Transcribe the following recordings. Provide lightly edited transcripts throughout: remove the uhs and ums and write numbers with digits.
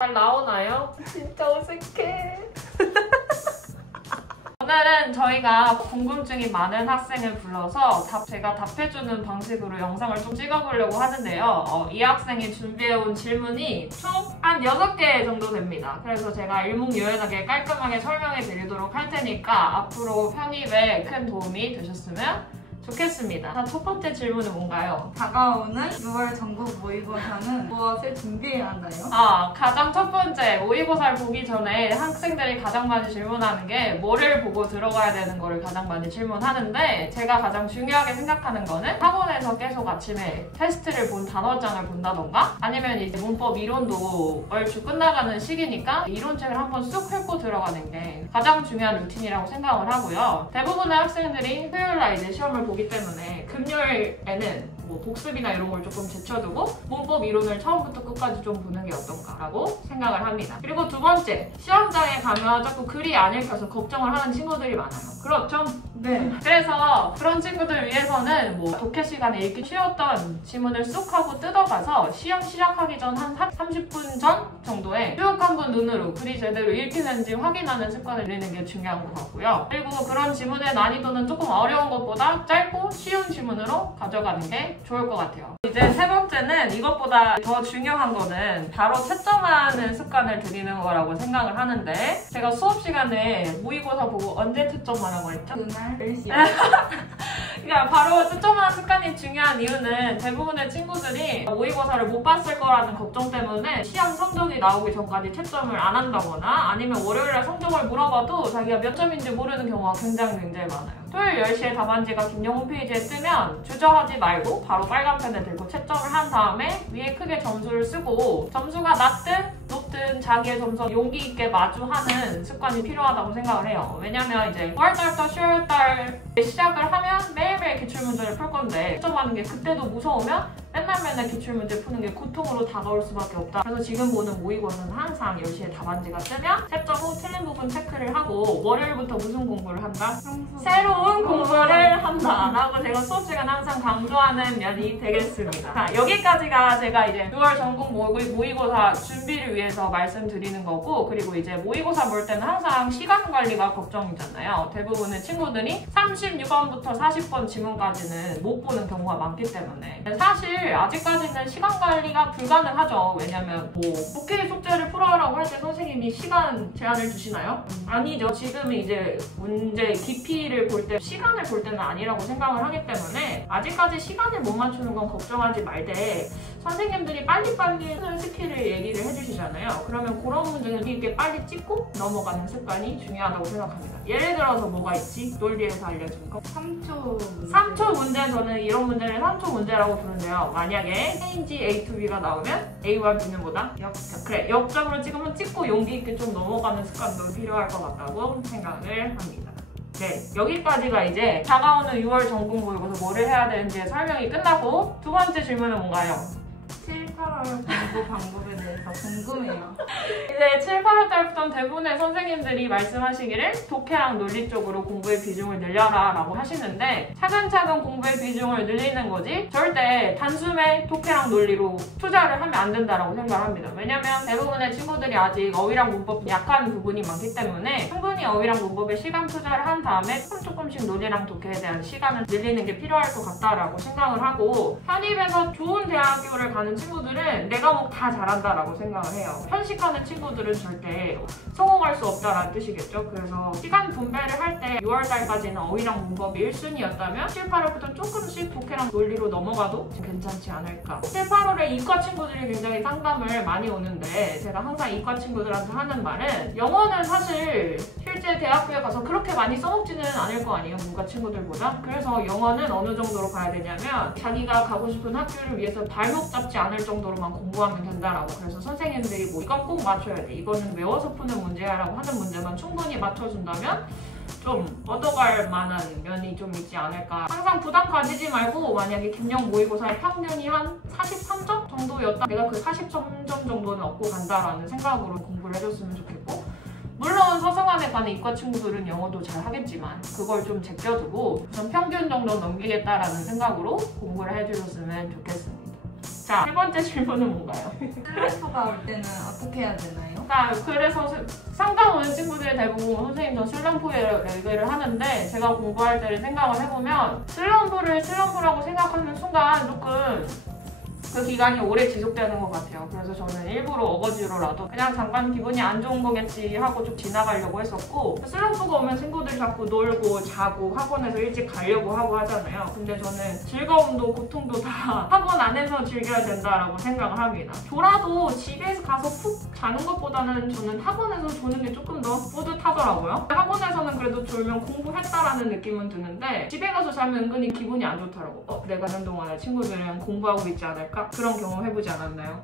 잘 나오나요? 진짜 어색해. 오늘은 저희가 궁금증이 많은 학생을 불러서 제가 답해주는 방식으로 영상을 좀 찍어보려고 하는데요. 이 학생이 준비해온 질문이 총 한 6개 정도 됩니다. 그래서 제가 일목요연하게 깔끔하게 설명해 드리도록 할 테니까 앞으로 편입에 큰 도움이 되셨으면 좋겠습니다. 자, 첫 번째 질문은 뭔가요? 다가오는 6월 전국 모의고사는 무엇을 준비해야 하나요? 가장 첫 번째, 모의고사를 보기 전에 학생들이 가장 많이 질문하는 게 뭐를 보고 들어가야 되는 거를 가장 많이 질문하는데, 제가 가장 중요하게 생각하는 거는 학원에서 계속 아침에 테스트를 본 단원장을 본다던가 아니면 이제 문법 이론도 얼추 끝나가는 시기니까 이론책을 한번 쑥 훑고 들어가는 게 가장 중요한 루틴이라고 생각을 하고요. 대부분의 학생들이 토요일날 이제 시험을 보기 때문에 금요일에는 뭐 복습이나 이런 걸 조금 제쳐두고 문법 이론을 처음부터 끝까지 좀 보는 게 어떤가라고 생각을 합니다. 그리고 두 번째, 시험장에 가면 자꾸 글이 안 읽혀서 걱정을 하는 친구들이 많아요. 그렇죠? 네. 그래서 그런 친구들 위해서는 뭐 독해 시간에 읽기 쉬웠던 지문을 쑥 하고 뜯어가서 시험 시작하기 전 한 30분 전 정도에 쭉 한번 눈으로 글이 제대로 읽히는지 확인하는 습관을 들이는 게 중요한 것 같고요. 그리고 그런 지문의 난이도는 조금 어려운 것보다 짧고 쉬운 지문으로 가져가는 게 좋을 것 같아요. 이제 세 번째는 이것보다 더 중요한 거는 바로 채점하는 습관을 들이는 거라고 생각을 하는데, 제가 수업 시간에 모의고사 보고 언제 채점하라고 했죠? 그날 10시에. 그러니까 바로 채점하는 습관이 중요한 이유는 대부분의 친구들이 모의고사를 못 봤을 거라는 걱정 때문에 시험 성적이 나오기 전까지 채점을 안 한다거나 아니면 월요일날 성적을 물어봐도 자기가 몇 점인지 모르는 경우가 굉장히 많아요. 토요일 10시에 답안지가 김영 홈페이지에 뜨면 주저하지 말고 바로 빨간 펜을 들고 채점을 한 다음에 위에 크게 점수를 쓰고, 점수가 낮든 높든 자기의 점수와 용기 있게 마주하는 습관이 필요하다고 생각을 해요. 왜냐면 이제 9월달부터 10월달 시작을 하면 매일매일 기출문제를 풀 건데 채점하는 게 그때도 무서우면 맨날 기출문제 푸는 게 고통으로 다가올 수밖에 없다. 그래서 지금 보는 모의고사는 항상 10시에 답안지가 뜨면 채점 후 틀린 부분 체크를 하고 월요일부터 무슨 공부를 한다? 새로운 공부를 한다 라고 제가 수업 시간 항상 강조하는 면이 되겠습니다. 자, 여기까지가 제가 이제 6월 전국 모의고사 준비를 위해서 말씀드리는 거고, 그리고 이제 모의고사 볼 때는 항상 시간 관리가 걱정이잖아요. 대부분의 친구들이 36번부터 40번 지문까지는 못 보는 경우가 많기 때문에 사실 아직까지는 시간 관리가 불가능하죠. 왜냐면 뭐 독해 숙제를 풀어라고 할 때 선생님이 시간 제한을 주시나요? 아니죠. 지금은 이제 문제 깊이를 볼 때 시간을 볼 때는 아니라고 생각을 하기 때문에 아직까지 시간을 못 맞추는 건 걱정하지 말되, 선생님들이 빨리빨리 하는 스킬을 얘기를 해주시잖아요. 그러면 그런 문제는 이렇게 빨리 찍고 넘어가는 습관이 중요하다고 생각합니다. 예를 들어서 뭐가 있지? 논리에서 알려준 거? 3초 문제. 저는 이런 문제를 3초 문제라고 부르는데요. 만약에 A인지 A to B가 나오면 A와 B는 뭐다? 역점. 그래, 역점으로 찍으면 찍고 용기 있게 좀 넘어가는 습관도 필요할 것 같다고 생각을 합니다. 네, 여기까지가 이제 다가오는 6월 전국 모의고사 뭐를 해야 되는지의 설명이 끝나고, 두 번째 질문은 뭔가요? 7, 8월 공부 방법에 대해서 궁금해요. 이제 7, 8월 달부터 대부분의 선생님들이 말씀하시기를 독해랑 논리 쪽으로 공부의 비중을 늘려라 라고 하시는데, 차근차근 공부의 비중을 늘리는 거지 절대 단숨에 독해랑 논리로 투자를 하면 안 된다라고 생각합니다. 왜냐면 대부분의 친구들이 아직 어휘랑 문법 약한 부분이 많기 때문에 충분히 어휘랑 문법에 시간 투자를 한 다음에 조금씩 논리랑 독해에 대한 시간을 늘리는 게 필요할 것 같다라고 생각을 하고, 편입에서 좋은 대학교를 가는 친구들은 내 과목 다 잘한다라고 생각을 해요. 편식하는 친구들은 절대 성공할 수 없다라는 뜻이겠죠. 그래서 시간 분배를 할 때 6월달까지는 어휘랑 문법이 1순위였다면 7, 8월부터 조금씩 독해랑 논리로 넘어가도 괜찮지 않을까. 7, 8월에 이과 친구들이 굉장히 상담을 많이 오는데, 제가 항상 이과 친구들한테 하는 말은 영어는 사실 실제 대학교에 가서 그렇게 많이 써먹지는 않을 거 아니에요, 문과 친구들보다. 그래서 영어는 어느 정도로 가야 되냐면 자기가 가고 싶은 학교를 위해서 발목 잡지 않을 정도로만 공부하면 된다라고. 그래서 선생님들이 뭐 이건 꼭 맞춰야 돼, 이거는 외워서 푸는 문제야 라고 하는 문제만 충분히 맞춰준다면 좀 얻어갈 만한 면이 좀 있지 않을까. 항상 부담 가지지 말고, 만약에 김영 모의고사의 평균이 한 43점 정도였다, 내가 그 43점 정도는 얻고 간다라는 생각으로 공부를 해줬으면 좋겠고, 물론 서성안에 가는 이과 친구들은 영어도 잘 하겠지만 그걸 좀 제껴두고 전 평균 정도 넘기겠다라는 생각으로 공부를 해주셨으면 좋겠습니다. 자, 세 번째 질문은 뭔가요? 슬럼프가 올 때는 어떻게 해야 되나요? 자, 그래서 상담 오는 친구들이 대부분 선생님 저 슬럼프에 얘기를 하는데 제가 공부할 때를 생각을 해보면 슬럼프를 슬럼프라고 생각하는 순간 조금 그 기간이 오래 지속되는 것 같아요. 그래서 저는 일부러 어거지로라도 그냥 잠깐 기분이 안 좋은 거겠지 하고 좀 지나가려고 했었고 슬럼프가 오면 친구들이 자꾸 놀고 자고 학원에서 일찍 가려고 하고 하잖아요. 근데 저는 즐거움도 고통도 다 학원 안에서 즐겨야 된다라고 생각을 합니다. 졸아도 집에서 가서 푹 자는 것보다는 저는 학원에서 조는 게 조금 더 뿌듯하더라고요. 학원에서는 그래도 졸면 공부했다라는 느낌은 드는데 집에 가서 자면 은근히 기분이 안 좋더라고. 내가 자는 동안에 친구들이랑 공부하고 있지 않을까? 그런 경험 해보지 않았나요?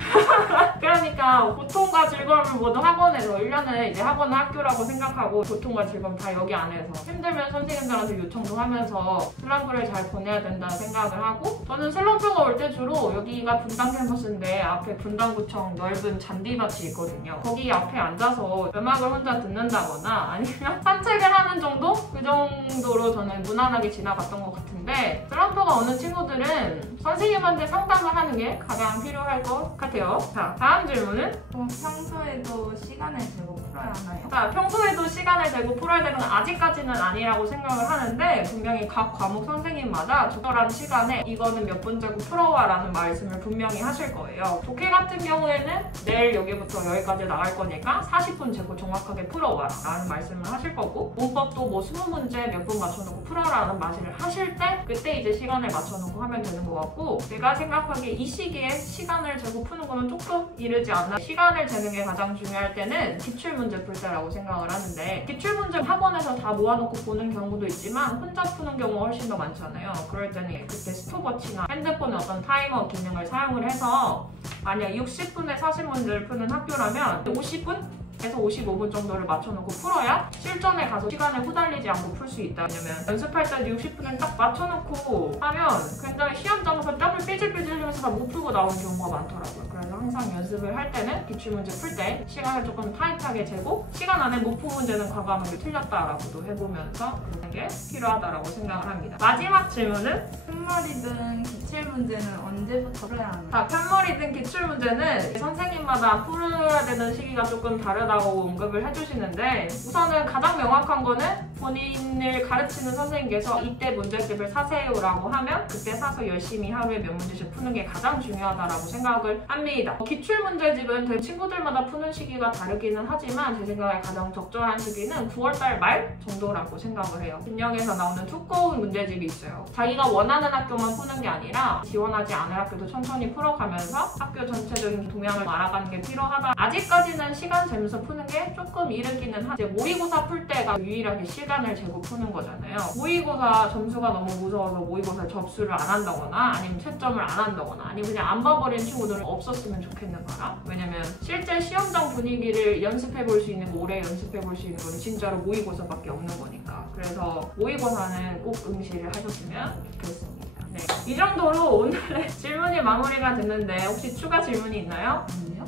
그러니까 고통과 즐거움을 모두 학원에서 1년에 이제 학원은 학교라고 생각하고 고통과 즐거움 다 여기 안에서 힘들면 선생님들한테 요청도 하면서 슬럼프를 잘 보내야 된다는 생각을 하고 저는 슬럼프가 올 때 주로 여기가 분당 캠퍼스인데 앞에 분당구청 넓은 잔디밭이 있거든요. 거기 앞에 앉아서 음악을 혼자 듣는다거나 아니면 산책을 하는 정도? 그 정도로 저는 무난하게 지나갔던 것 같은데 슬럼프가 오는 친구들은 선생님한테 상담을 하는 게 가장 필요할 것 같아요. 자, 다음 질문은? 평소에도 시간을 재고 풀어야 하나요? 자, 평소에도 시간을 재고 풀어야 되는 건 아직까지는 아니라고 생각을 하는데 분명히 각 과목 선생님마다 적절한 시간에 이거는 몇 분 재고 풀어와 라는 말씀을 분명히 하실 거예요. 독해 같은 경우에는 내일 여기부터 여기까지 나갈 거니까 40분 재고 정확하게 풀어와 라는 말씀을 하실 거고 문법도 뭐 20문제 몇 분 맞춰놓고 풀어라 라는 말씀을 하실 때 그때 이제 시간을 맞춰놓고 하면 되는 것 같고 제가 생각하기에 이 시기에 시간을 재고 푸는 거는 조금 이르지 않나. 시간을 재는 게 가장 중요할 때는 기출문제 풀 때라고 생각을 하는데 기출문제 학원에서 다 모아놓고 보는 경우도 있지만 혼자 푸는 경우가 훨씬 더 많잖아요. 그럴 때는 그때 스톱워치나 핸드폰의 어떤 타이머 기능을 사용을 해서 만약 60분에 40문제를 푸는 학교라면 50분? 에서 55분 정도를 맞춰놓고 풀어야 실전에 가서 시간에 후달리지 않고 풀 수 있다. 왜냐면 연습할 때 60분을 딱 맞춰놓고 하면 굉장히 시험장에서 땀을 삐질삐질 흘리면서 다 못 풀고 나오는 경우가 많더라고요. 그래서 항상 연습을 할 때는 기출문제 풀 때 시간을 조금 타이트하게 재고 시간 안에 못 푼 문제는 과감하게 틀렸다라고도 해보면서 그런 게 필요하다라고 생각을 합니다. 마지막 질문은? 편머리든 기출문제는 언제부터 풀어야 하나요? 자, 편머리든 기출문제는 선생님마다 풀어야 되는 시기가 조금 다르다고 언급을 해주시는데 우선은 가장 명확한 거는 본인을 가르치는 선생님께서 이때 문제집을 사세요라고 하면 그때 사서 열심히 하루에 몇 문제씩 푸는 게 가장 중요하다고 생각을 합니다. 기출문제집은 친구들마다 푸는 시기가 다르기는 하지만 제 생각에 가장 적절한 시기는 9월달 말 정도라고 생각을 해요. 진영에서 나오는 두꺼운 문제집이 있어요. 자기가 원하는 학교만 푸는 게 아니라 지원하지 않을 학교도 천천히 풀어가면서 학교 전체적인 동향을 알아가는 게 필요하다. 아직까지는 시간 재면서 푸는 게 조금 이르기는 하지. 모의고사 풀 때가 유일하게 시간을 재고 푸는 거잖아요. 모의고사 점수가 너무 무서워서 모의고사 접수를 안 한다거나 아니면 채점을 안 한다거나 아니면 그냥 안 봐버린 친구들은 없었으면 좋겠는 거라. 왜냐면 실제 시험장 분위기를 연습해 볼 수 있는 거, 오래 연습해 볼 수 있는 건 진짜로 모의고사밖에 없는 거니까. 그래서 모의고사는 꼭 응시를 하셨으면 좋겠습니다. 네, 이 정도로 오늘의 질문이 마무리가 됐는데 혹시 추가 질문이 있나요? 아니요.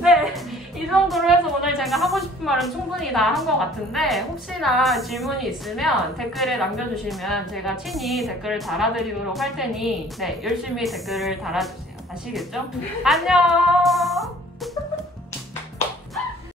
네, 이 정도로 해서 오늘 제가 하고 싶은 말은 충분히 다 한 것 같은데 혹시나 질문이 있으면 댓글에 남겨주시면 제가 친히 댓글을 달아드리도록 할 테니 네, 열심히 댓글을 달아주세요. 아시겠죠? 안녕!